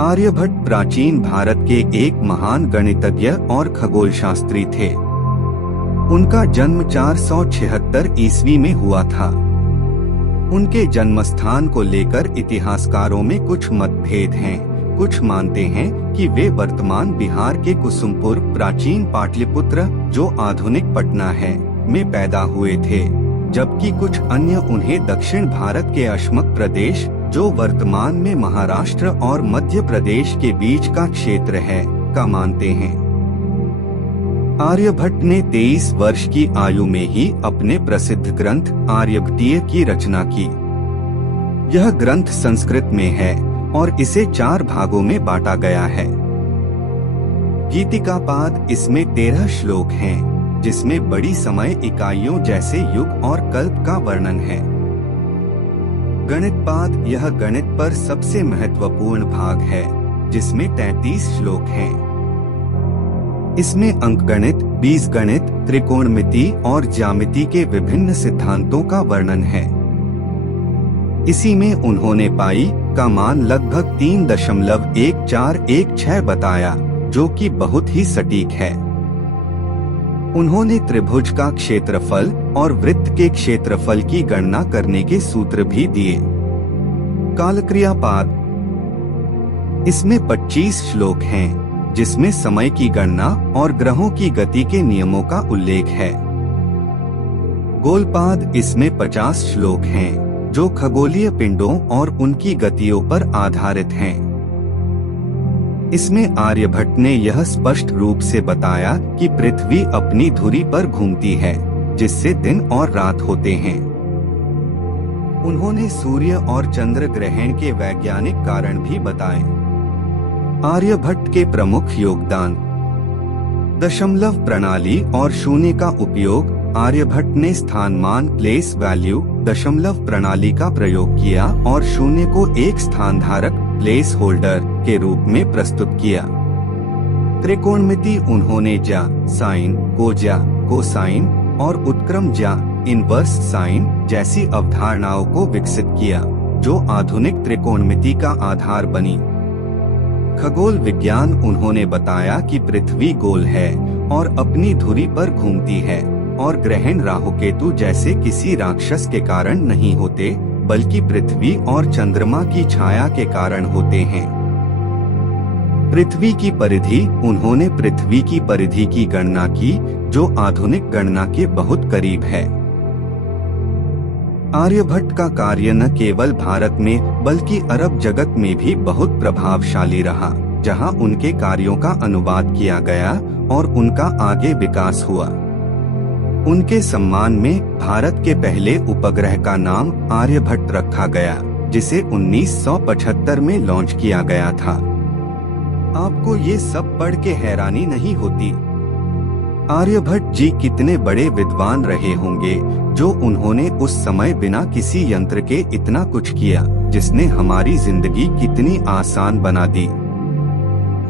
आर्यभट्ट प्राचीन भारत के एक महान गणितज्ञ और खगोलशास्त्री थे। उनका जन्म 476 ईस्वी में हुआ था। उनके जन्मस्थान को लेकर इतिहासकारों में कुछ मतभेद हैं। कुछ मानते हैं कि वे वर्तमान बिहार के कुसुमपुर, प्राचीन पाटलिपुत्र जो आधुनिक पटना है, में पैदा हुए थे, जबकि कुछ अन्य उन्हें दक्षिण भारत के अशमक प्रदेश, जो वर्तमान में महाराष्ट्र और मध्य प्रदेश के बीच का क्षेत्र है, का मानते हैं। आर्यभट्ट ने 23 वर्ष की आयु में ही अपने प्रसिद्ध ग्रंथ आर्यभटीय की रचना की। यह ग्रंथ संस्कृत में है और इसे 4 भागों में बांटा गया है। गीतिकापाद इसमें 13 श्लोक हैं, जिसमें बड़ी समय इकाइयों जैसे युग और कल्प का वर्णन है। गणितपाद यह गणित पर सबसे महत्वपूर्ण भाग है, जिसमें 33 श्लोक हैं। इसमें अंकगणित, बीजगणित, त्रिकोणमिति और ज्यामिति के विभिन्न सिद्धांतों का वर्णन है। इसी में उन्होंने पाई का मान लगभग 3.1416 बताया, जो कि बहुत ही सटीक है। उन्होंने त्रिभुज का क्षेत्रफल और वृत्त के क्षेत्रफल की गणना करने के सूत्र भी दिए। कालक्रियापाद इसमें 25 श्लोक हैं, जिसमें समय की गणना और ग्रहों की गति के नियमों का उल्लेख है। गोलपाद इसमें 50 श्लोक हैं, जो खगोलीय पिंडों और उनकी गतियों पर आधारित हैं। इसमें आर्यभट्ट ने यह स्पष्ट रूप से बताया कि पृथ्वी अपनी धुरी पर घूमती है, जिससे दिन और रात होते हैं। उन्होंने सूर्य और चंद्र ग्रहण के वैज्ञानिक कारण भी बताए। आर्यभट्ट के प्रमुख योगदान: दशमलव प्रणाली और शून्य का उपयोग। आर्यभट्ट ने स्थानमान प्लेस वैल्यू दशमलव प्रणाली का प्रयोग किया और शून्य को एक स्थानधारक प्लेस होल्डर के रूप में प्रस्तुत किया। त्रिकोणमिति उन्होंने ज्या, साइन, कोज्या, कोसाइन और उत्क्रम ज्या, इनवर्स साइन जैसी अवधारणाओं को विकसित किया, जो आधुनिक त्रिकोणमिति का आधार बनी। खगोल विज्ञान उन्होंने बताया कि पृथ्वी गोल है और अपनी धुरी पर घूमती है और ग्रहण राहु केतु जैसे किसी राक्षस के कारण नहीं होते, बल्कि पृथ्वी और चंद्रमा की छाया के कारण होते हैं। पृथ्वी की परिधि उन्होंने पृथ्वी की परिधि की गणना की, जो आधुनिक गणना के बहुत करीब है। आर्यभट्ट का कार्य न केवल भारत में बल्कि अरब जगत में भी बहुत प्रभावशाली रहा, जहां उनके कार्यों का अनुवाद किया गया और उनका आगे विकास हुआ। उनके सम्मान में भारत के पहले उपग्रह का नाम आर्यभट्ट रखा गया, जिसे 1975 में लॉन्च किया गया था। आपको ये सब पढ़ के हैरानी नहीं होती? आर्यभट्ट जी कितने बड़े विद्वान रहे होंगे, जो उन्होंने उस समय बिना किसी यंत्र के इतना कुछ किया, जिसने हमारी जिंदगी कितनी आसान बना दी।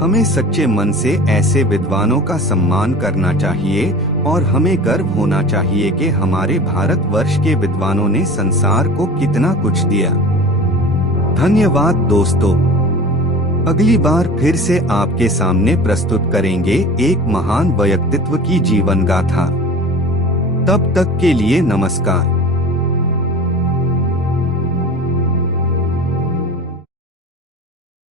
हमें सच्चे मन से ऐसे विद्वानों का सम्मान करना चाहिए और हमें गर्व होना चाहिए कि हमारे भारतवर्ष के विद्वानों ने संसार को कितना कुछ दिया। धन्यवाद दोस्तों। अगली बार फिर से आपके सामने प्रस्तुत करेंगे एक महान व्यक्तित्व की जीवन गाथा। तब तक के लिए नमस्कार।